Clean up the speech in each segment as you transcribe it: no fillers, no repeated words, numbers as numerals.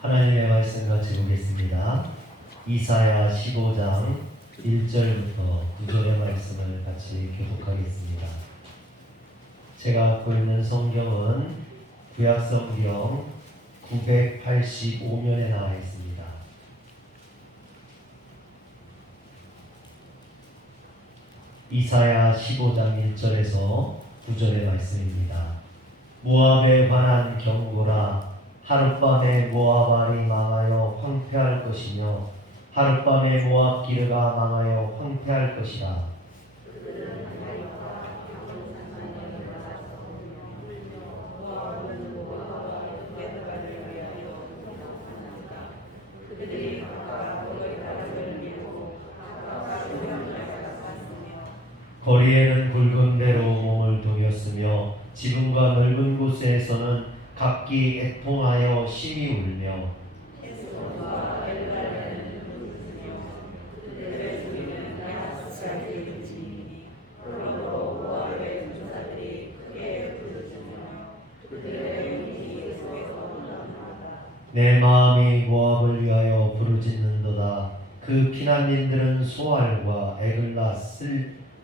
하나님의 말씀 같이 보겠습니다. 이사야 15장 1절부터 9절의 말씀을 같이 교독하겠습니다. 제가 갖고 있는 성경은 구약성경 985면에 나와 있습니다. 이사야 15장 1절에서 9절의 말씀입니다. 모압에 관한 경고라. 하룻밤에 모압알이 망하여 황폐할 것이며 하룻밤에 모압 기르가 망하여 황폐할 것이라. 거리에는 붉은 배로 몸을 동였으며 지붕과 넓은 곳에서는 각기 애통하여 심히 울며 내 마음이 모압을 위하여 부르짖는도다. 그 피난민들은 소알과 에글라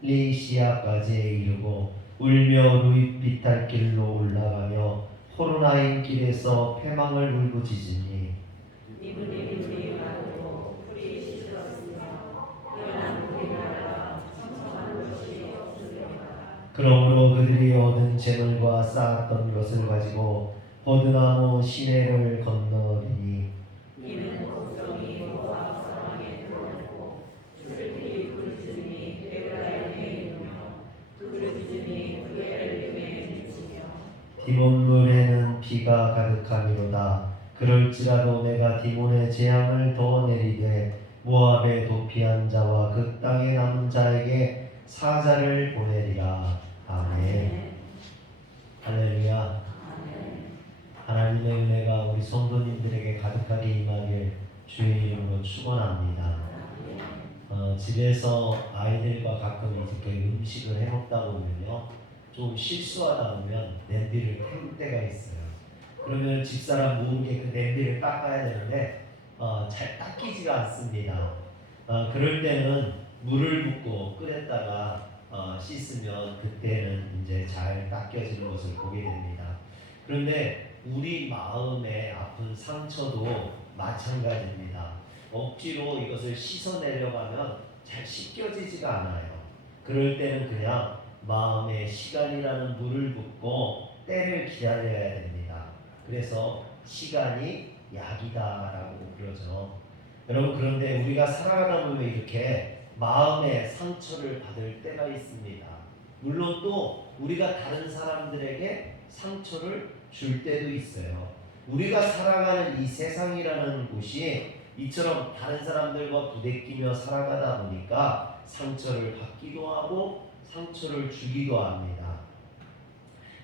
슬리시아까지 이르고 울며 루이비탈 길로 올라가며 호로나임 길에서 패망을 울부짖으니 그러므로 그들이 얻은 재물과 쌓았던 것을 가지고 버드나무 시내를 건너리니 디몬물에는 비가 가득하미로다. 그럴지라도 내가 디몬의 재앙을 더 내리되 모압의 도피한 자와 그 땅에 남은 자에게 사자를 보내리라. 아멘. 할렐루야. 하나님의 은혜가 우리 성도님들에게 가득하게 임하길 주의 이름으로 축원합니다. 집에서 아이들과 가끔 이렇게 음식을 해먹다 보면요, 좀 실수하다 보면 냄비를 태울 때가 있어요. 그러면 집사람 모르게 그 냄비를 닦아야 되는데 잘 닦이지가 않습니다. 그럴 때는 물을 붓고 끓였다가 씻으면 그때는 이제 잘 닦여지는 것을 보게 됩니다. 그런데 우리 마음의 아픈 상처도 마찬가지입니다. 억지로 이것을 씻어내려고 하면 잘 씻겨지지가 않아요. 그럴 때는 그냥 마음에 시간이라는 물을 붓고 때를 기다려야 됩니다. 그래서 시간이 약이다라고 그러죠. 여러분, 그런데 우리가 살아가다 보면 이렇게 마음의 상처를 받을 때가 있습니다. 물론 또 우리가 다른 사람들에게 상처를 줄 때도 있어요. 우리가 살아가는 이 세상이라는 곳이 이처럼 다른 사람들과 부대끼며 살아가다 보니까 상처를 받기도 하고 상처를 주기도 합니다.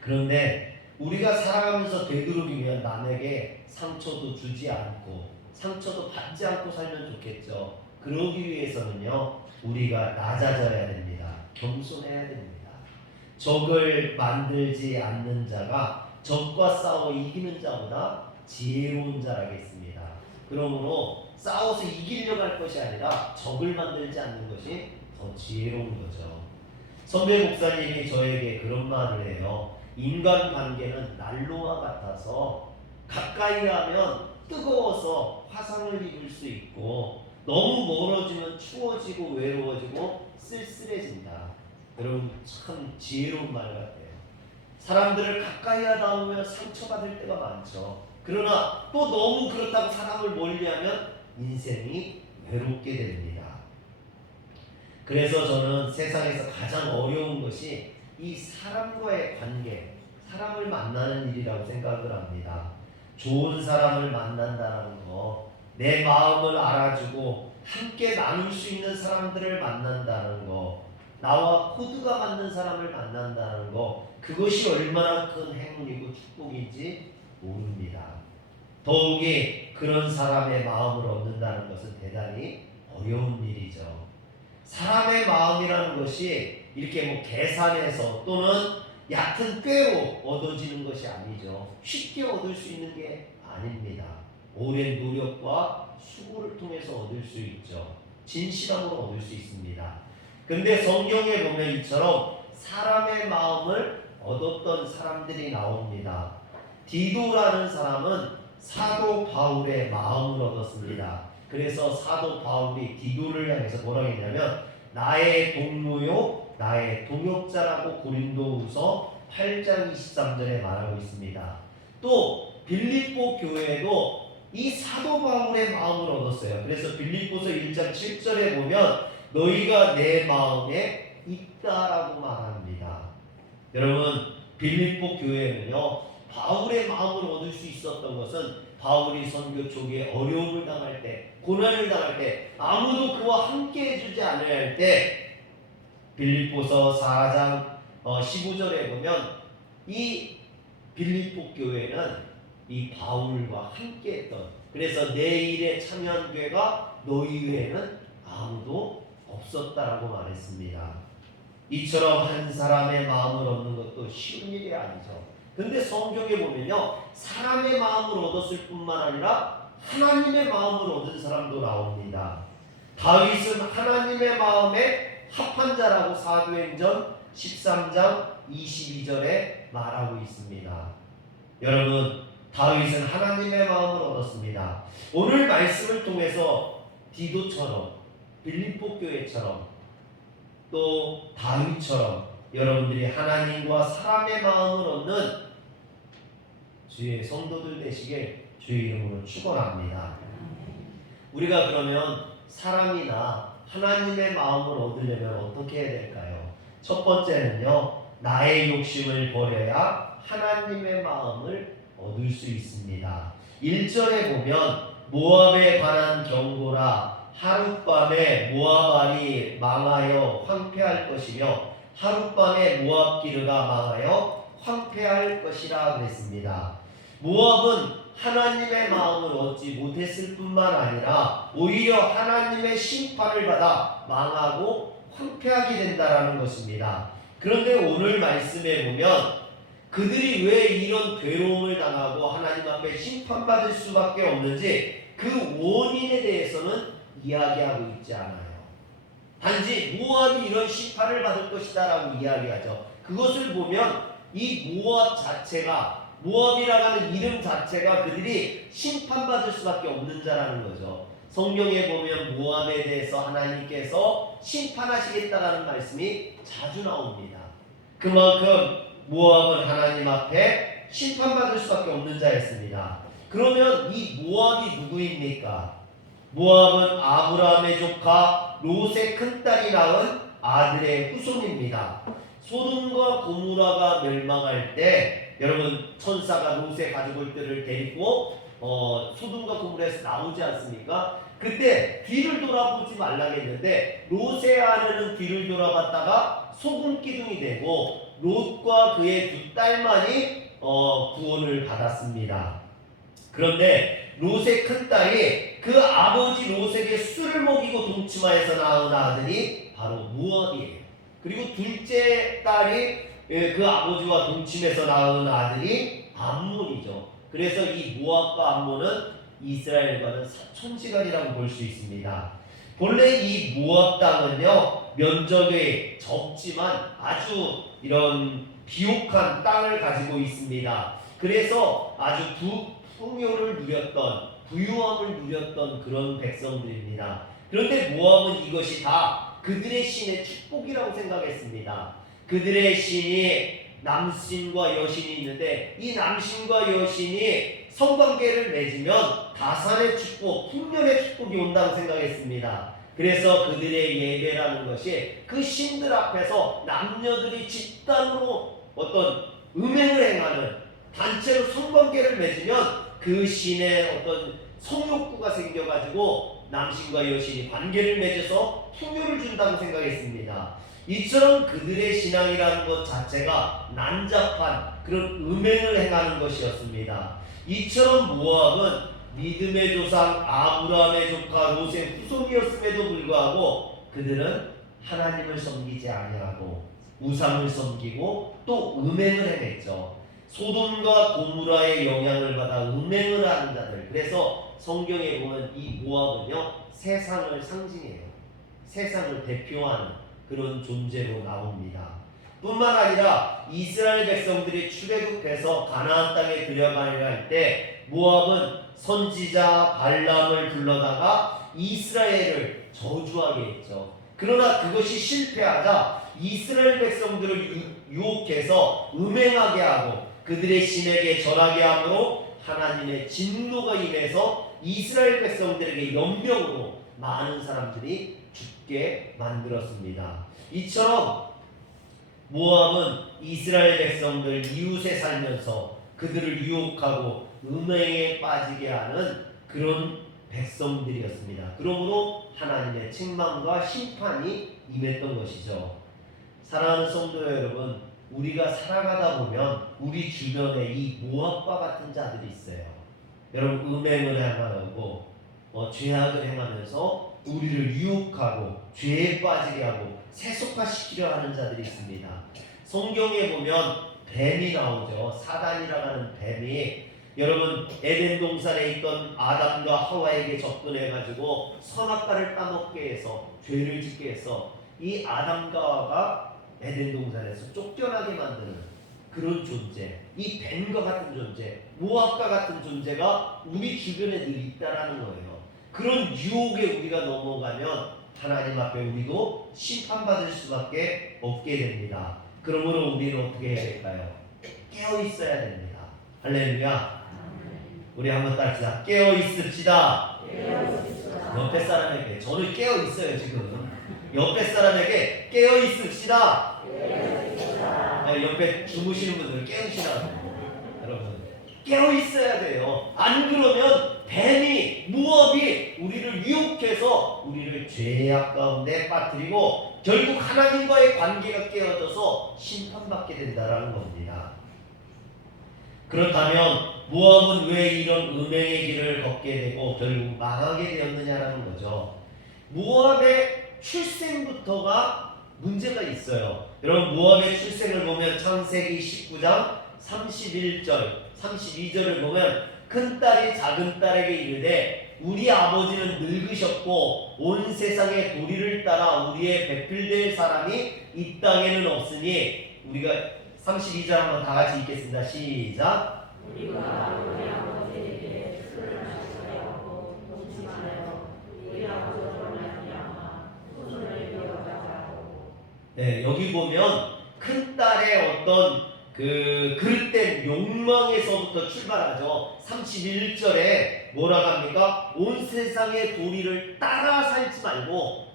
그런데 우리가 살아가면서 되도록이면 남에게 상처도 주지 않고 상처도 받지 않고 살면 좋겠죠. 그러기 위해서는요, 우리가 낮아져야 됩니다. 겸손해야 됩니다. 적을 만들지 않는 자가 적과 싸워 이기는 자보다 지혜로운 자라겠습니다. 그러므로 싸워서 이기려고 할 것이 아니라 적을 만들지 않는 것이 더 지혜로운 거죠. 선배 목사님이 저에게 그런 말을 해요. 인간관계는 난로와 같아서 가까이 가면 뜨거워서 화상을 입을 수 있고 너무 멀어지면 추워지고 외로워지고 쓸쓸해진다. 여러분, 참 지혜로운 말 같아요. 사람들을 가까이 하다 보면 상처받을 때가 많죠. 그러나 또 너무 그렇다고 사람을 멀리하면 인생이 외롭게 됩니다. 그래서 저는 세상에서 가장 어려운 것이 이 사람과의 관계, 사람을 만나는 일이라고 생각을 합니다. 좋은 사람을 만난다는 거, 내 마음을 알아주고 함께 나눌 수 있는 사람들을 만난다는 거, 나와 코드가 맞는 사람을 만난다는 거, 그것이 얼마나 큰 행운이고 축복인지 모릅니다. 더욱이 그런 사람의 마음을 얻는다는 것은 대단히 어려운 일이죠. 사람의 마음이라는 것이 이렇게 뭐 계산해서 또는 얕은 꾀로 얻어지는 것이 아니죠. 쉽게 얻을 수 있는 게 아닙니다. 오랜 노력과 수고를 통해서 얻을 수 있죠. 진실함으로 얻을 수 있습니다. 근데 성경에 보면 이처럼 사람의 마음을 얻었던 사람들이 나옵니다. 디도라는 사람은 사도 바울의 마음을 얻었습니다. 그래서 사도 바울이 디도를 향해서 뭐라고 했냐면 나의 동무요 나의 동역자라고 고린도후서 8장 23절에 말하고 있습니다. 또 빌립보 교회도 이 사도 바울의 마음을 얻었어요. 그래서 빌립보서 1장 7절에 보면 너희가 내 마음에 있다라고 말합니다. 여러분 빌립보 교회는요 바울의 마음을 얻을 수 있었던 것은 바울이 선교 초기에 어려움을 당할 때 고난을 당할 때 아무도 그와 함께 해주지 않아야 할 때 빌립보서 4장 15절에 보면 이 빌립보 교회는 이 바울과 함께했던 그래서 내 일에 참여한 교회가 너희 외에는 아무도 없었다라고 말했습니다. 이처럼 한 사람의 마음을 얻는 것도 쉬운 일이 아니죠. 근데 성경에 보면요 사람의 마음을 얻었을 뿐만 아니라 하나님의 마음을 얻은 사람도 나옵니다. 다윗은 하나님의 마음에 합한 자라고 사도행전 13장 22절에 말하고 있습니다. 여러분 다윗은 하나님의 마음을 얻었습니다. 오늘 말씀을 통해서 디도처럼 빌립보 교회처럼 또 다윗처럼 여러분들이 하나님과 사람의 마음을 얻는 주의 성도들 되시길 주의 이름으로 축원합니다. 우리가 그러면 사람이나 하나님의 마음을 얻으려면 어떻게 해야 될까요? 첫 번째는요 나의 욕심을 버려야 하나님의 마음을 얻을 수 있습니다. 1절에 보면 모압에 관한 경고라 하룻밤에 모압알이 망하여 황폐할 것이며 하룻밤에 모압기르가 망하여 황폐할 것이라 그랬습니다. 모압은 하나님의 마음을 얻지 못했을 뿐만 아니라 오히려 하나님의 심판을 받아 망하고 황폐하게 된다라는 것입니다. 그런데 오늘 말씀에 보면 그들이 왜 이런 괴로움을 당하고 하나님 앞에 심판받을 수밖에 없는지 그 원인에 대해서는 이야기하고 있지 않아요. 단지 모압이 이런 심판을 받을 것이다 라고 이야기하죠. 그것을 보면 이 모압 자체가 모압이라고 하는 이름 자체가 그들이 심판받을 수밖에 없는 자라는 거죠. 성경에 보면 모압에 대해서 하나님께서 심판하시겠다라는 말씀이 자주 나옵니다. 그만큼 모압은 하나님 앞에 심판받을 수밖에 없는 자였습니다. 그러면 이 모압이 누구입니까? 모압은 아브라함의 조카 롯의 큰딸이 낳은 아들의 후손입니다. 소돔과 고모라가 멸망할 때 여러분 천사가 롯의 가족들을 데리고 소돔과 고모라에서 나오지 않습니까? 그때 뒤를 돌아보지 말라고 했는데 롯의 아내는 뒤를 돌아봤다가 소금 기둥이 되고 롯과 그의 두 딸만이 구원을 받았습니다. 그런데 롯의 큰딸이 그 아버지 롯에게 술을 먹이고 동치마에서 낳은 아들이 바로 모압이에요. 그리고 둘째 딸이 그 아버지와 동침해서 낳은 아들이 암몬이죠. 그래서 이 모압과 암몬은 이스라엘과는 사촌지간이라고 볼 수 있습니다. 본래 이 모압 땅은요 면적이 적지만 아주 이런 비옥한 땅을 가지고 있습니다. 그래서 아주 풍요를 누렸던 부유함을 누렸던 그런 백성들입니다. 그런데 모압은 이것이 다 그들의 신의 축복이라고 생각했습니다. 그들의 신이 남신과 여신이 있는데 이 남신과 여신이 성관계를 맺으면 다산의 축복, 풍년의 축복이 온다고 생각했습니다. 그래서 그들의 예배라는 것이 그 신들 앞에서 남녀들이 집단으로 어떤 음행을 행하는 단체로 성관계를 맺으면 그 신의 어떤 성욕구가 생겨가지고 남신과 여신이 관계를 맺어서 풍요를 준다고 생각했습니다. 이처럼 그들의 신앙이라는 것 자체가 난잡한 그런 음행을 행하는 것이었습니다. 이처럼 모압은 믿음의 조상 아브라함의 조카 롯의 후손이었음에도 불구하고 그들은 하나님을 섬기지 아니하고 우상을 섬기고 또 음행을 행했죠. 소돔과 고무라의 영향을 받아 음행을 하는 자들. 그래서 성경에 보면 이 모압은요, 세상을 상징해요. 세상을 대표하는 그런 존재로 나옵니다. 뿐만 아니라 이스라엘 백성들이 출애굽해서 가나안 땅에 들어가려 할 때 모압은 선지자 발람을 불러다가 이스라엘을 저주하게 했죠. 그러나 그것이 실패하자 이스라엘 백성들을 유혹해서 음행하게 하고 그들의 신에게 절하게 함으로 하나님의 진노가 임해서 이스라엘 백성들에게 연명으로 많은 사람들이 죽게 만들었습니다. 이처럼 모압은 이스라엘 백성들 이웃에 살면서 그들을 유혹하고 음행에 빠지게 하는 그런 백성들이었습니다. 그러므로 하나님의 책망과 심판이 임했던 것이죠. 사랑하는 성도 여러분, 우리가 살아가다 보면 우리 주변에 이 모압과 같은 자들이 있어요. 여러분, 음행을 행하고 죄악을 행하면서 우리를 유혹하고 죄에 빠지게 하고 세속화시키려 하는 자들이 있습니다. 성경에 보면 뱀이 나오죠. 사단이라고 하는 뱀이 여러분 에덴 동산에 있던 아담과 하와에게 접근해가지고 선악과를 따먹게 해서 죄를 짓게 해서 이 아담과 하와가 에덴 동산에서 쫓겨나게 만드는 그런 존재, 이 뱀과 같은 존재, 모압과 같은 존재가 우리 주변에 늘 있다라는 거예요. 그런 유혹에 우리가 넘어가면 하나님 앞에 우리도 심판받을 수밖에 없게 됩니다. 그러므로 우리는 어떻게 해야 될까요? 깨어 있어야 됩니다. 할렐루야. 우리 한번 따라합시다. 깨어 있읍시다. 옆에 사람에게, 저는 깨어 있어요 지금. 옆에 사람에게 깨어 있읍시다. 옆에 주무시는 분들 깨우시라고. 여러분 깨어 있어야 돼요. 안 그러면 뱀이, 무업이 우리를 유혹해서 우리를 죄악 가운데 빠뜨리고 결국 하나님과의 관계가 깨어져서 심판받게 된다라는 겁니다. 그렇다면 모압은 왜 이런 음행의 길을 걷게 되고 결국 망하게 되었느냐라는 거죠. 모압의 출생부터가 문제가 있어요. 여러분 모압의 출생을 보면 창세기 19장 31절, 32절을 보면 큰딸이 작은딸에게 이르되 우리 아버지는 늙으셨고 온 세상의 도리를 따라 우리의 배필될 사람이 이 땅에는 없으니 우리가 32절 한번 다 같이 읽겠습니다. 시작. 우리가 우리 아버지에게 술을 마시게 하고 동침하여 우리 아버지로 말미암아 후손을 이어가자고. 네, 여기 보면 큰딸의 어떤 그 그릇된 욕망에서부터 출발하죠. 31절에 뭐라고 합니까? 온 세상의 도리를 따라 살지 말고,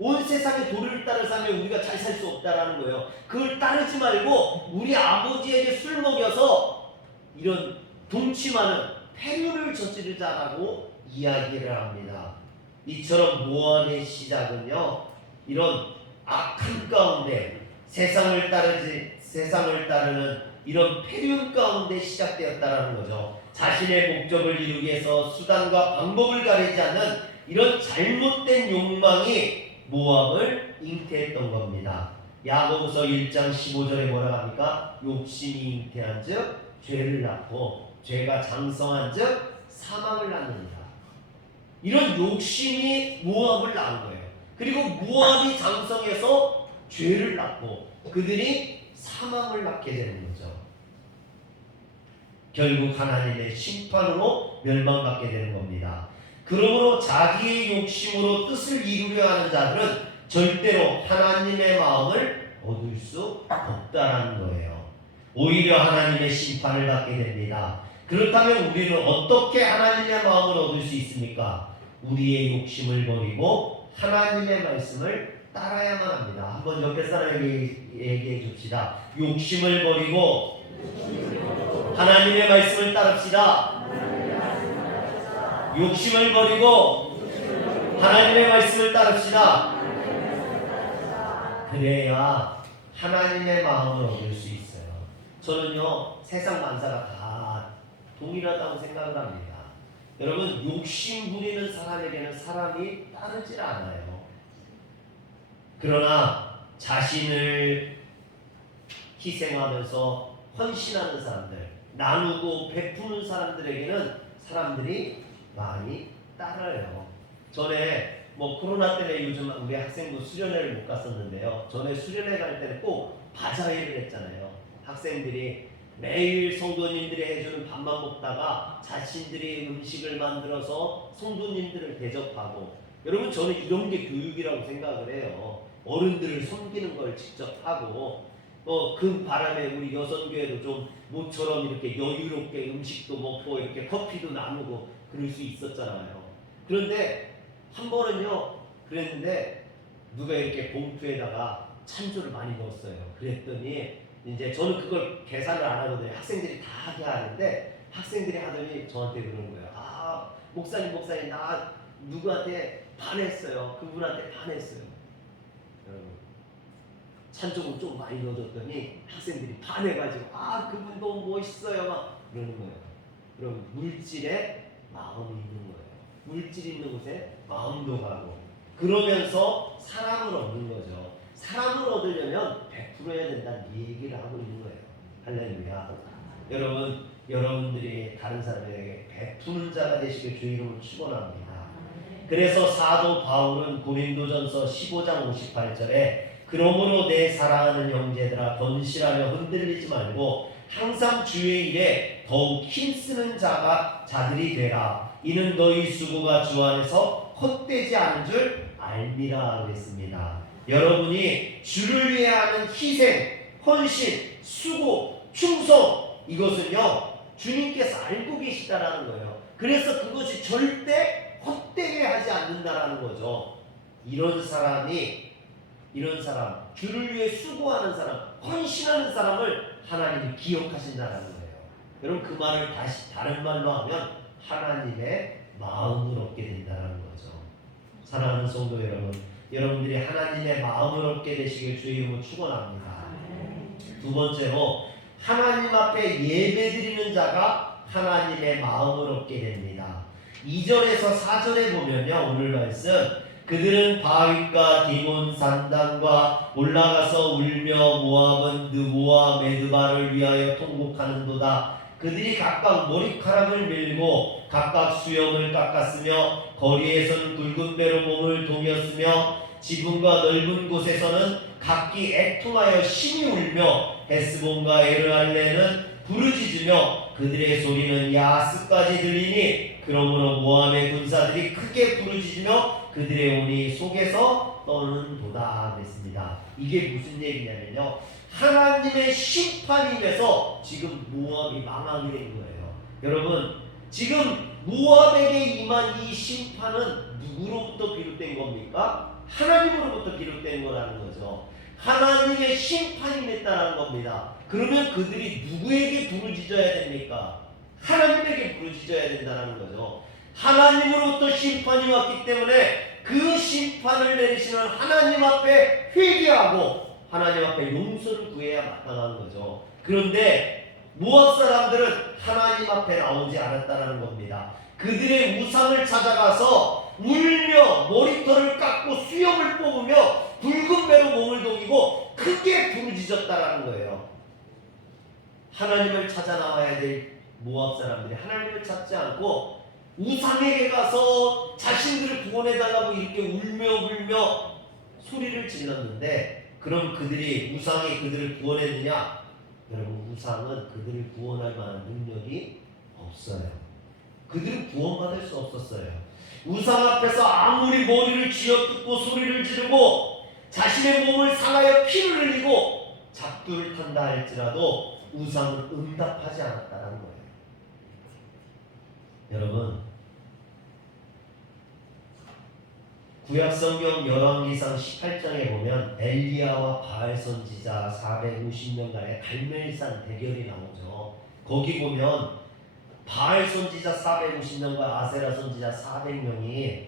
온 세상의 도리를 따라 살면 우리가 잘 살 수 없다라는 거예요. 그걸 따르지 말고 우리 아버지에게 술 먹여서 이런 동침하는 폐륜을 저지르자라고 이야기를 합니다. 이처럼 모압의 시작은요, 이런 악한 가운데 세상을 따르는 이런 폐륜 가운데 시작되었다라는 거죠. 자신의 목적을 이루기 위해서 수단과 방법을 가리지 않는 이런 잘못된 욕망이 모압을 잉태했던 겁니다. 야고보서 1장 15절에 뭐라고 합니까? 욕심이 잉태한즉 죄를 낳고 죄가 장성한즉 사망을 낳는다. 이런 욕심이 모압을 낳은 거예요. 그리고 모압이 장성해서 죄를 낳고 그들이 사망을 낳게 되는 거죠. 결국 하나님의 심판으로 멸망받게 되는 겁니다. 그러므로 자기의 욕심으로 뜻을 이루려 하는 자들은 절대로 하나님의 마음을 얻을 수 없다라는 거예요. 오히려 하나님의 심판을 받게 됩니다. 그렇다면 우리는 어떻게 하나님의 마음을 얻을 수 있습니까? 우리의 욕심을 버리고 하나님의 말씀을 따라야만 합니다. 한번 옆에 사람에게 얘기해 줍시다. 욕심을 버리고 하나님의 말씀을 따릅시다. 욕심을 버리고 하나님의 말씀을 따릅시다. 그래야 하나님의 마음을 얻을 수 있어요. 저는요, 세상 만사가 다 동일하다고 생각을 합니다. 여러분, 욕심 부리는 사람에게는 사람이 따르질 않아요. 그러나 자신을 희생하면서 헌신하는 사람들, 나누고 베푸는 사람들에게는 사람들이 많이 따라요. 전에 뭐 코로나 때문에 요즘 우리 학생도 수련회를 못 갔었는데요. 전에 수련회 갈 때는 꼭 바자회를 했잖아요. 학생들이 매일 성도님들이 해주는 밥만 먹다가 자신들이 음식을 만들어서 성도님들을 대접하고, 여러분 저는 이런 게 교육이라고 생각을 해요. 어른들을 섬기는 걸 직접 하고, 그 바람에 우리 여선교회도 좀 모처럼 이렇게 여유롭게 음식도 먹고 이렇게 커피도 나누고 그럴 수 있었잖아요. 그런데 한 번은요, 그랬는데 누가 이렇게 봉투에다가 찬조를 많이 넣었어요. 그랬더니 이제 저는 그걸 계산을 안 하거든요. 학생들이 다 하게 하는데 학생들이 하더니 저한테 그러는 거예요. 아, 목사님 나 누구한테 반했어요. 그분한테 반했어요. 여러분, 찬조금 좀 많이 넣어줬더니 학생들이 반해가지고 아, 그분 너무 멋있어요 막 그러는 거예요. 그럼 물질에 마음이 있는 거예요. 물질이 있는 곳에 마음도 가고, 그러면서 사랑을 얻는 거죠. 사랑을 얻으려면 베풀어야 된다는 얘기를 하고 있는 거예요. 할렐루야. 여러분, 여러분들이 다른 사람에게 베푸는 자가 되시길 주의 이름으로 축원합니다. 그래서 사도 바울은 고린도전서 15장 58절에 그러므로 내 사랑하는 형제들아 건실하며 흔들리지 말고 항상 주의 일에 더욱 힘쓰는 자들이 되라. 이는 너희 수고가 주 안에서 헛되지 않은 줄 알미라 그랬습니다. 여러분이 주를 위해 하는 희생, 헌신, 수고, 충성, 이것은요 주님께서 알고 계시다라는 거예요. 그래서 그것이 절대 헛되게 하지 않는다라는 거죠. 이런 사람, 주를 위해 수고하는 사람, 헌신하는 사람을 하나님이 기억하신다라는 거예요. 여러분, 그 말을 다시 다른 말로 하면 하나님의 마음을 얻게 된다는 거죠. 사랑하는 성도 여러분, 여러분들이 하나님의 마음을 얻게 되시길 주의 이름으로 축원합니다. 두 번째로, 하나님 앞에 예배드리는 자가 하나님의 마음을 얻게 됩니다. 2절에서 4절에 보면요, 오늘 말씀, 그들은 바윗과 디몬 산당과 올라가서 울며 모압은 느보와 메드바를 위하여 통곡하는도다. 그들이 각각 머리카락을 밀고 각각 수염을 깎았으며 거리에서는 굵은 배로 몸을 동였으며 지붕과 넓은 곳에서는 각기 애통하여 심히 울며 헤스본과 에르알레는 부르짖으며 그들의 소리는 야스까지 들리니 그러므로 모압의 군사들이 크게 부르짖으며 그들의 온이 속에서 떠는도다 그랬습니다. 이게 무슨 얘기냐면요, 하나님의 심판임에서 지금 모압이 망하게 된 거예요. 여러분, 지금 모압에게 임한 이 심판은 누구로부터 비롯된 겁니까? 하나님으로부터 비롯된 거라는 거죠. 하나님의 심판이 됐다는 겁니다. 그러면 그들이 누구에게 부르짖어야 됩니까? 하나님에게 부르짖어야 된다는 거죠. 하나님으로부터 심판이 왔기 때문에 그 심판을 내리시는 하나님 앞에 회개하고 하나님 앞에 용서를 구해야 마땅한 거죠. 그런데 모압 사람들은 하나님 앞에 나오지 않았다는 겁니다. 그들의 우상을 찾아가서 울며 머리털을 깎고 수염을 뽑으며 붉은 배로 몸을 동이고 크게 부르짖었다라는 거예요. 하나님을 찾아 나와야 될 모압 사람들이 하나님을 찾지 않고 우상에게 가서 자신들을 구원해달라고 이렇게 울며 불며 소리를 질렀는데, 그럼 그들이, 우상이 그들을 구원했느냐? 여러분, 우상은 그들을 구원할 만한 능력이 없어요. 그들은 구원받을 수 없었어요. 우상 앞에서 아무리 머리를 쥐어뜯고 소리를 지르고 자신의 몸을 상하여 피를 흘리고 작두를 탄다 할지라도 우상은 응답하지 않았다는 거예요. 여러분, 구약성경 열왕기상 18장에 보면 엘리야와 바알 선지자 450명간의 갈멜산 대결이 나오죠. 거기 보면 바알 선지자 450명과 아세라 선지자 400명이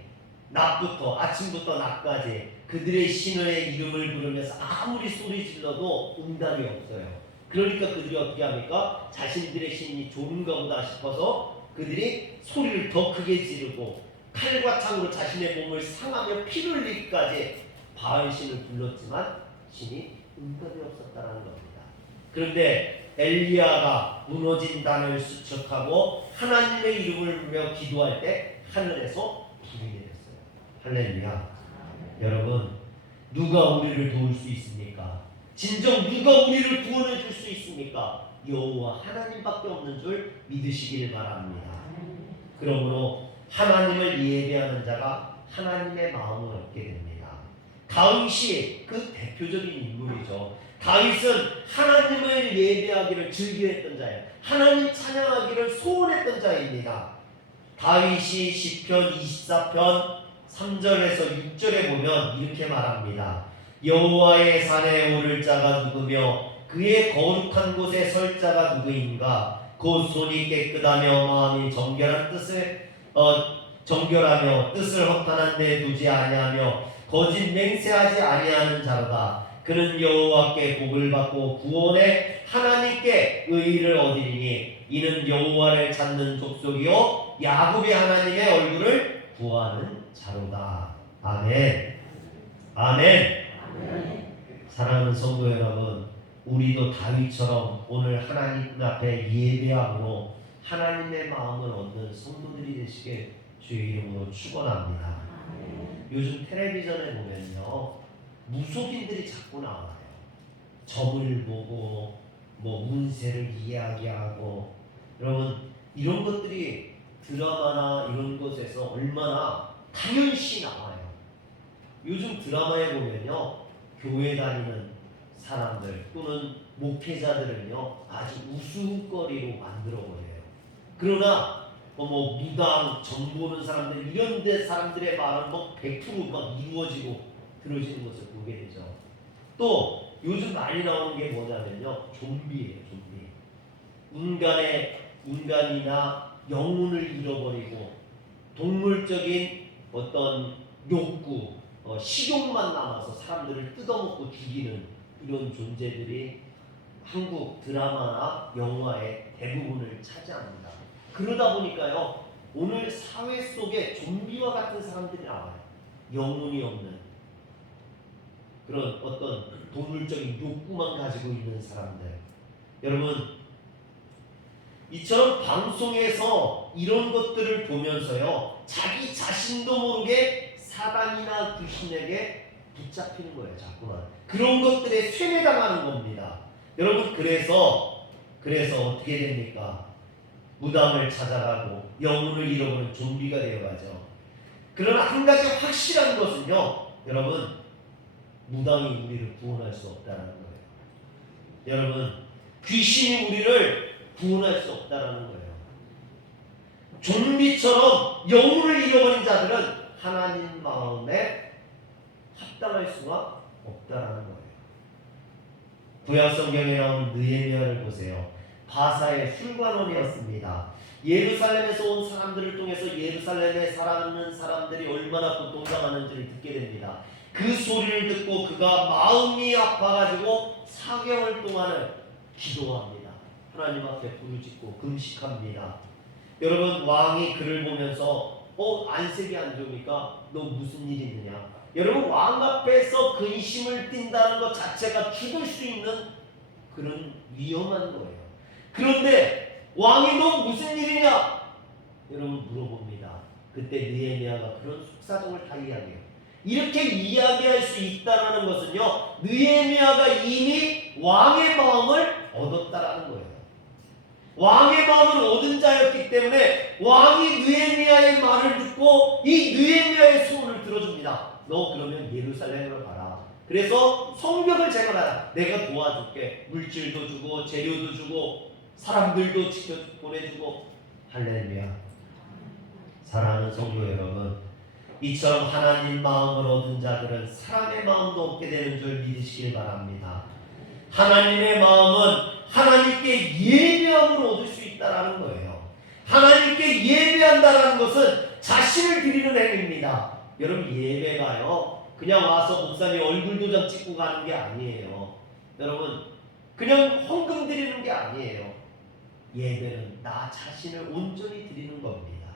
낮부터, 아침부터 낮까지 그들의 신의 이름을 부르면서 아무리 소리 질러도 응답이 없어요. 그러니까 그들이 어떻게 합니까? 자신들의 신이 좋은가 보다 싶어서 그들이 소리를 더 크게 지르고 칼과 창으로 자신의 몸을 상하며 피를 흘리기까지 바알 신을 불렀지만 신이 응답이 없었다는 겁니다. 그런데 엘리야가 무너진 단을 수축하고 하나님의 이름을 부르며 기도할 때 하늘에서 불이 내렸어요. 할렐루야. 여러분, 누가 우리를 도울 수 있습니까? 진정 누가 우리를 구원해 줄 수 있습니까? 여호와 하나님밖에 없는 줄 믿으시길 바랍니다. 그러므로 하나님을 예배하는 자가 하나님의 마음을 얻게 됩니다. 다윗이 그 대표적인 인물이죠. 다윗은 하나님을 예배하기를 즐겨했던 자예요. 하나님 찬양하기를 소원했던 자입니다. 다윗이 시편 24편 3절에서 6절에 보면 이렇게 말합니다. 여호와의 산에 오를 자가 누구며 그의 거룩한 곳에 설 자가 누구인가? 곧 손이 깨끗하며 마음이 정결하며 뜻을 허탄한 데 두지 아니하며 거짓 맹세하지 아니하는 자로다. 그는 여호와께 복을 받고 구원의 하나님께 의를 얻으리니 이는 여호와를 찾는 족속이요 야곱의 하나님의 얼굴을 구하는 자로다. 아멘. 아멘. 사랑하는 성도 여러분, 우리도 다윗처럼 오늘 하나님 앞에 예배함으로 하나님의 마음을 얻는 성도들이 되시길 주의 이름으로 축원합니다. 요즘 텔레비전에 보면요, 무속인들이 자꾸 나와요. 점을 보고 뭐 운세를 이야기하고. 여러분, 이런 것들이 드라마나 이런 것에서 얼마나 당연시 나와요. 요즘 드라마에 보면요, 교회 다니는 사람들 또는 목회자들은요 아주 우스갯거리로 만들어버려요. 그러나 뭐 무당, 정 보는 사람들 이런 데 사람들의 말은 뭐 100%막 이루어지고 들어지는 것을 보게 되죠. 또 요즘 많이 나오는 게 뭐냐면요, 좀비예요. 좀비. 인간이나 영혼을 잃어버리고 동물적인 어떤 욕구, 식욕만 남아서 사람들을 뜯어먹고 죽이는 이런 존재들이 한국 드라마나 영화의 대부분을 차지합니다. 그러다 보니까요, 오늘 사회 속에 좀비와 같은 사람들이 나와요. 영혼이 없는 그런 어떤 동물적인 욕구만 가지고 있는 사람들. 여러분, 이처럼 방송에서 이런 것들을 보면서요, 자기 자신도 모르게 사단이나 귀신에게 붙잡히는 거예요. 자꾸만 그런 것들에 쇠뇌당하는 겁니다. 여러분, 그래서 어떻게 됩니까? 무당을 찾아가고 영혼을 잃어버린 좀비가 되어가죠. 그러나 한 가지 확실한 것은요, 여러분, 무당이 우리를 구원할 수 없다는 거예요. 여러분, 귀신이 우리를 구원할 수 없다는 거예요. 좀비처럼 영혼을 잃어버린 자들은 하나님 마음에 합당할 수가 없다라는 거예요. 구약 성경에 나온 느헤미야를 보세요. 바사의 술관원이었습니다. 예루살렘에서 온 사람들을 통해서 예루살렘에 살아있는 사람들이 얼마나 고통당하는지를 듣게 됩니다. 그 소리를 듣고 그가 마음이 아파가지고 4개월 동안을 기도합니다. 하나님 앞에 부르짖고 금식합니다. 여러분, 왕이 그를 보면서 안색이 안 좋으니까 너 무슨 일 있느냐? 여러분, 왕 앞에서 근심을 띈다는 것 자체가 죽을 수 있는 그런 위험한 거예요. 그런데 왕이 너 무슨 일이냐? 여러분 물어봅니다. 그때 느헤미야가 그런 속사정을 다 이야기해요. 이렇게 이야기할 수 있다는 것은요, 느헤미야가 이미 왕의 마음을 얻었다라는 거예요. 왕의 마음을 얻은 자였기 때문에 왕이 느헤미야의 말을 듣고 이 느헤미야의 소원을 들어줍니다. 너 그러면 예루살렘으로 가라. 그래서 성벽을 재건하라. 내가 도와줄게. 물질도 주고 재료도 주고 사람들도 지켜 보내주고. 할렐루야. 사랑하는 성도 여러분, 이처럼 하나님 마음을 얻은 자들은 사람의 마음도 얻게 되는 줄 믿으시길 바랍니다. 하나님의 마음은 하나님께 예배함으로 얻을 수 있다라는 거예요. 하나님께 예배한다라는 것은 자신을 드리는 행위입니다. 여러분, 예배가요 그냥 와서 목사님 얼굴 도장 찍고 가는 게 아니에요. 여러분, 그냥 헌금 드리는 게 아니에요. 예배는 나 자신을 온전히 드리는 겁니다.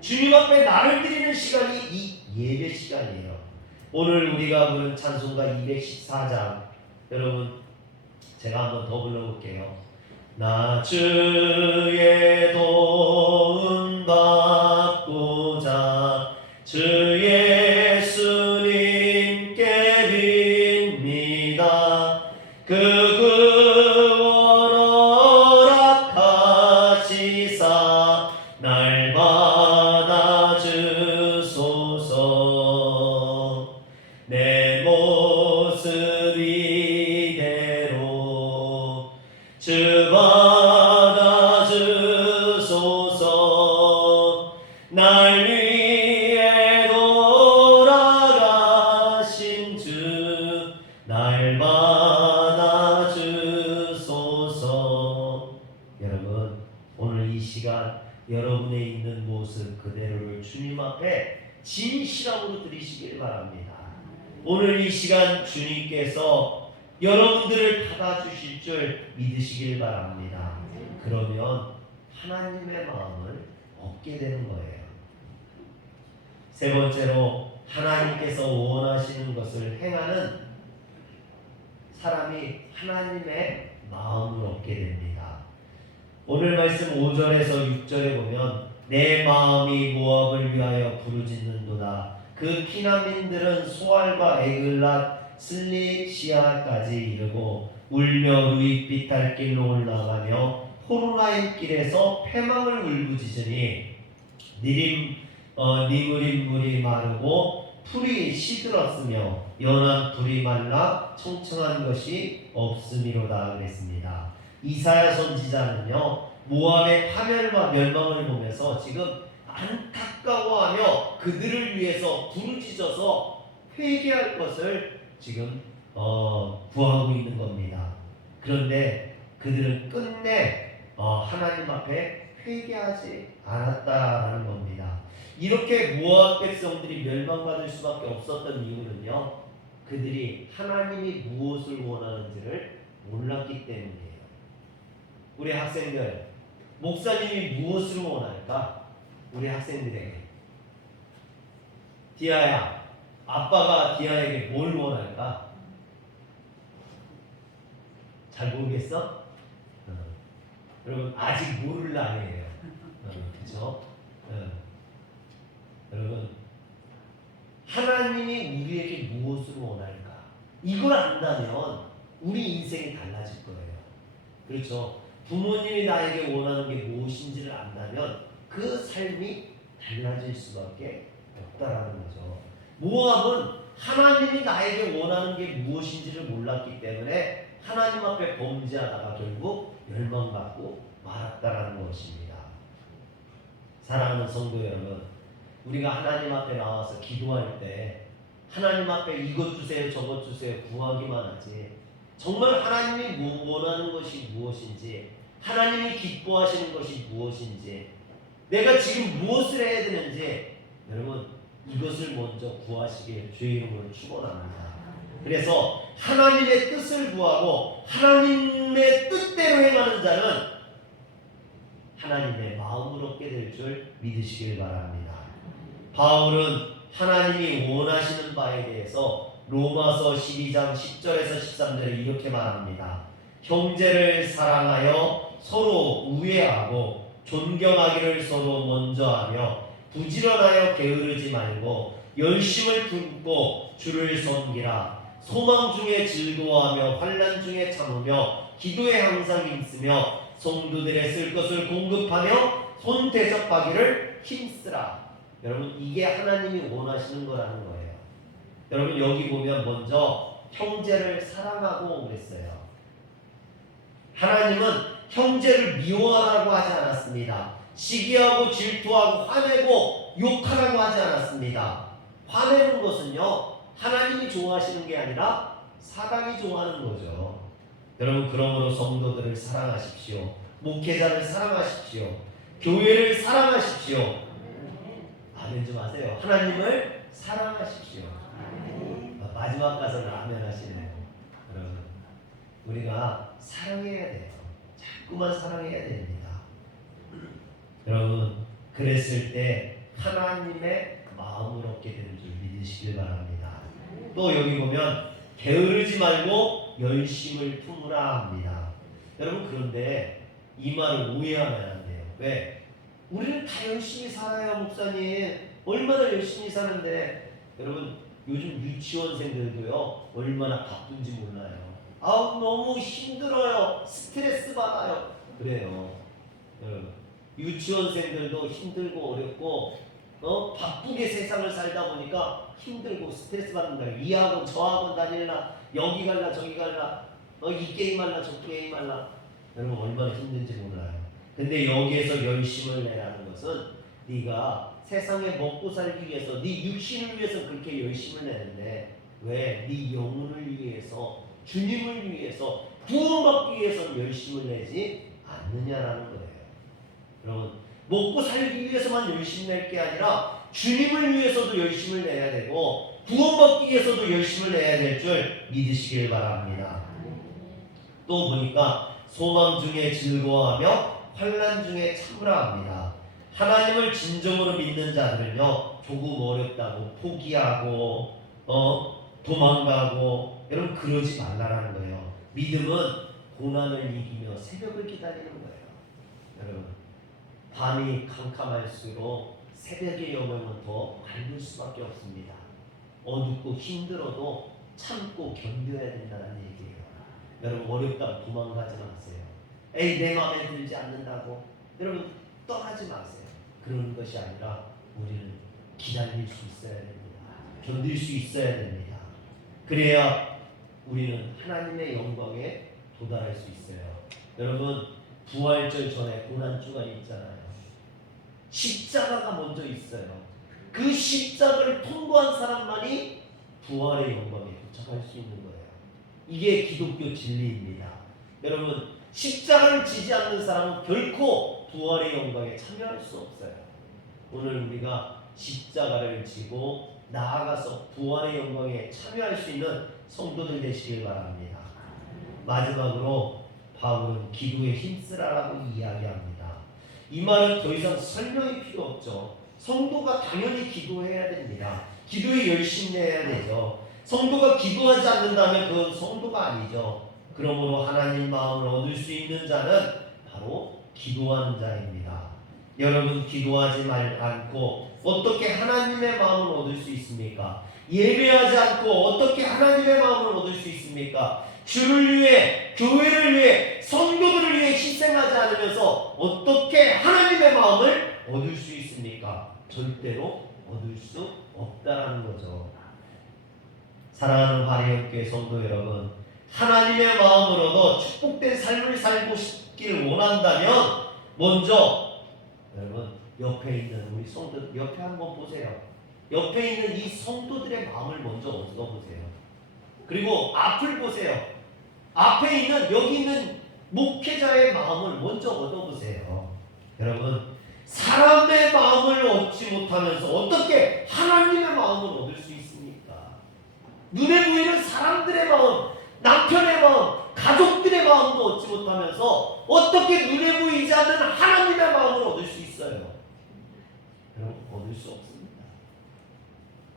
주님 앞에 나를 드리는 시간이 이 예배 시간이에요. 오늘 우리가 부른 찬송가 214장, 여러분 제가 한번 더 불러볼게요. 나 주의 도움 받고자 주 예수님께 빕니다. 그 구원 허락하시사 날 받아주소서. 내 모습 이대로 주 받아주소서. 날 위해 돌아가신 주 날 받아주소서. 여러분, 오늘 이 시간 여러분의 있는 모습 그대로를 주님 앞에 진실함으로 드리시길 바랍니다. 오늘 이 시간 주님께서 여러분들을 받아주실 줄 믿으시길 바랍니다. 그러면 하나님의 마음을 얻게 되는 거예요. 세 번째로, 하나님께서 원하시는 것을 행하는 사람이 하나님의 마음을 얻게 됩니다. 오늘 말씀 5절에서 6절에 보면 내 마음이 모압을 위하여 부르짖는도다. 그 피난민들은 소알과 에글랏 슬리시아까지 이르고 울며 루이빛 달길로 올라가며 호로나임 길에서 패망을 울부짖으니 니무린 물이 마르고 풀이 시들었으며 연한 불이 말라 청청한 것이 없음이로다 그랬습니다. 이사야 선지자는요, 모압의 파멸과 멸망을 보면서 지금 안타까워하며 그들을 위해서 부르짖어서 회개할 것을 지금 구하고 있는 겁니다. 그런데 그들은 끝내 하나님 앞에 회개하지 않았다라는 겁니다. 이렇게 모압 백성들이 멸망받을 수밖에 없었던 이유는요, 그들이 하나님이 무엇을 원하는지를 몰랐기 때문이에요. 우리 학생들, 목사님이 무엇을 원할까? 우리 학생들에게, 디아야, 아빠가 디아에게 뭘 원할까? 잘 모르겠어? 여러분, 아직 모를 나이에요. 그렇죠? 여러분, 하나님이 우리에게 무엇을 원할까? 이걸 안다면 우리 인생이 달라질 거예요. 그렇죠? 부모님이 나에게 원하는 게 무엇인지를 안다면 그 삶이 달라질 수밖에 없다라는 거죠. 모압은 하나님이 나에게 원하는 게 무엇인지를 몰랐기 때문에 하나님 앞에 범죄하다가 결국 멸망받고 말았다라는 것입니다. 사랑하는 성도 여러분, 우리가 하나님 앞에 나와서 기도할 때 하나님 앞에 이것 주세요 저것 주세요 구하기만 하지, 정말 하나님이 원하는 것이 무엇인지, 하나님이 기뻐하시는 것이 무엇인지, 내가 지금 무엇을 해야 되는지, 여러분 이것을 먼저 구하시길 주의 이름으로 축원합니다. 그래서 하나님의 뜻을 구하고 하나님의 뜻대로 행하는 자는 하나님의 마음을 얻게 될 줄 믿으시길 바랍니다. 바울은 하나님이 원하시는 바에 대해서 로마서 12장 10절에서 13절에 이렇게 말합니다. 형제를 사랑하여 서로 우애하고 존경하기를 서로 먼저 하며 부지런하여 게으르지 말고 열심을 품고 주를 섬기라. 소망 중에 즐거워하며 환난 중에 참으며 기도에 항상 힘쓰며 성도들의 쓸 것을 공급하며 손 대접하기를 힘쓰라. 여러분, 이게 하나님이 원하시는 거라는 거예요. 여러분, 여기 보면 먼저 형제를 사랑하고 그랬어요. 하나님은 형제를 미워하라고 하지 않았습니다. 시기하고 질투하고 화내고 욕하라고 하지 않았습니다. 화내는 것은요, 하나님이 좋아하시는 게 아니라 사단이 좋아하는 거죠. 여러분, 그러므로 성도들을 사랑하십시오. 목회자를 사랑하십시오. 교회를 사랑하십시오. 아멘 좀 하세요. 하나님을 사랑하십시오. 마지막 가서는 아멘 하시네요. 여러분, 우리가 사랑해야 돼요. 자꾸만 사랑해야 됩니다. 여러분, 그랬을 때 하나님의 마음을 얻게 되는 줄 믿으시길 바랍니다. 또 여기 보면 게으르지 말고 열심을 품으라 합니다. 여러분, 그런데 이 말을 오해하면 안 돼요. 왜? 우리는 다 열심히 살아요, 목사님. 얼마나 열심히 사는데. 여러분, 요즘 유치원생들도요, 얼마나 바쁜지 몰라요. 아우, 너무 힘들어요. 스트레스 받아요. 그래요. 여러분, 유치원생들도 힘들고 어렵고, 바쁘게 세상을 살다 보니까 힘들고 스트레스 받는다. 이 학원, 저 학원 다닐라, 여기 갈라, 저기 갈라, 이 게임 할라, 저 게임 할라. 여러분, 얼마나 힘든지 몰라요. 근데 여기에서 열심을 내라는 것은 네가 세상에 먹고 살기 위해서, 네 육신을 위해서 그렇게 열심을 내는데 왜? 네 영혼을 위해서, 주님을 위해서, 구원받기 위해서 열심을 내지 않느냐라는 거예요. 여러분, 먹고 살기 위해서만 열심히 낼 게 아니라 주님을 위해서도 열심을 내야 되고 구원받기 위해서도 열심을 내야 될 줄 믿으시길 바랍니다. 또 보니까 소망 중에 즐거워하며 환난 중에 참으라합니다. 하나님을 진정으로 믿는 자들은요, 조금 어렵다고 포기하고 도망가고, 여러분 그러지 말라라는 거예요. 믿음은 고난을 이기며 새벽을 기다리는 거예요. 여러분, 밤이 캄캄할수록 새벽의 여명은 더 밝을 수밖에 없습니다. 어둡고 힘들어도 참고 견뎌야 된다는 얘기예요. 여러분, 어렵다고 도망가지 마세요. 에이, 내 마음에 들지 않는다고 여러분 떠나지 마세요. 그런 것이 아니라 우리는 기다릴 수 있어야 됩니다. 견딜 수 있어야 됩니다. 그래야 우리는 하나님의 영광에 도달할 수 있어요. 여러분, 부활절 전에 고난주가 있잖아요. 십자가가 먼저 있어요. 그 십자가를 통과한 사람만이 부활의 영광에 도착할 수 있는 거예요. 이게 기독교 진리입니다. 여러분, 십자가를 지지 않는 사람은 결코 부활의 영광에 참여할 수 없어요. 오늘 우리가 십자가를 지고 나아가서 부활의 영광에 참여할 수 있는 성도들 되시길 바랍니다. 마지막으로 바울은 기도에 힘쓰라라고 이야기합니다. 이 말은 더 이상 설명이 필요 없죠. 성도가 당연히 기도해야 됩니다. 기도에 열심히 해야 되죠. 성도가 기도하지 않는다면 그건 성도가 아니죠. 그러므로 하나님 마음을 얻을 수 있는 자는 바로 기도하는 자입니다. 여러분, 기도하지 않고 어떻게 하나님의 마음을 얻을 수 있습니까? 예배하지 않고 어떻게 하나님의 마음을 얻을 수 있습니까? 주를 위해, 교회를 위해, 성도들을 위해 희생하지 않으면서 어떻게 하나님의 마음을 얻을 수 있습니까? 절대로 얻을 수 없다라는 거죠. 사랑하는 화래역교회 성도 여러분, 하나님의 마음을 얻어 축복된 삶을 살고 싶길 원한다면 먼저 여러분, 옆에 있는 우리 성도 옆에 한번 보세요. 옆에 있는 이 성도들의 마음을 먼저 얻어보세요. 그리고 앞을 보세요. 앞에 있는 여기 있는 목회자의 마음을 먼저 얻어보세요. 여러분, 사람의 마음을 얻지 못하면서 어떻게 하나님의 마음을 얻을 수 있습니까? 눈에 보이는 사람들의 마음, 남편의 마음, 가족들의 마음도 얻지 못하면서 어떻게 눈에 보이지 않는 하나님의 마음을 얻을 수 있어요? 여러분, 얻을 수 없습니다.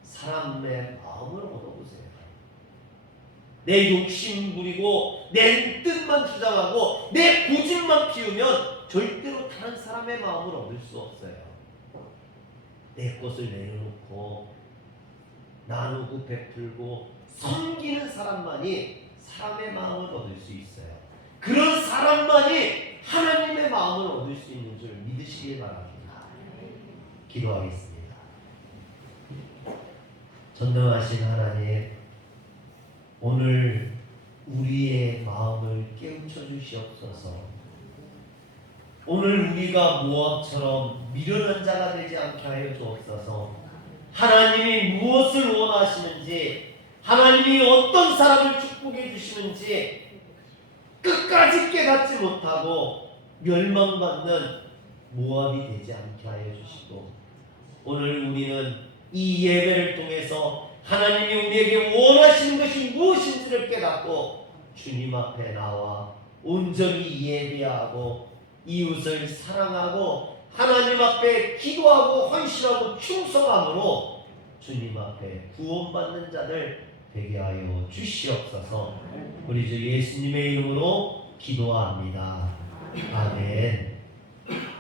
사람의 마음을 얻어보세요. 내 욕심 부리고 내 뜻만 주장하고 내 고집만 피우면 절대로 다른 사람의 마음을 얻을 수 없어요. 내 것을 내려놓고 나누고 베풀고 섬기는 사람만이 사람의 마음을 얻을 수 있어요. 그런 사람만이 하나님의 마음을 얻을 수 있는 줄 믿으시길 바랍니다. 기도하겠습니다. 전능하신 하나님, 오늘 우리의 마음을 깨우쳐 주시옵소서. 오늘 우리가 모압처럼 미련한 자가 되지 않게 하여 주옵소서. 하나님이 무엇을 원하시는지, 하나님이 어떤 사람을 축복해 주시는지 끝까지 깨닫지 못하고 멸망받는 모압이 되지 않게 하여 주시고, 오늘 우리는 이 예배를 통해서 하나님이 우리에게 원하시는 것이 무엇인지를 깨닫고 주님 앞에 나와 온전히 예배하고 이웃을 사랑하고 하나님 앞에 기도하고 헌신하고 충성함으로 주님 앞에 구원받는 자들 되게 하여 주시옵소서. 우리 주 예수님의 이름으로 기도합니다. 아멘.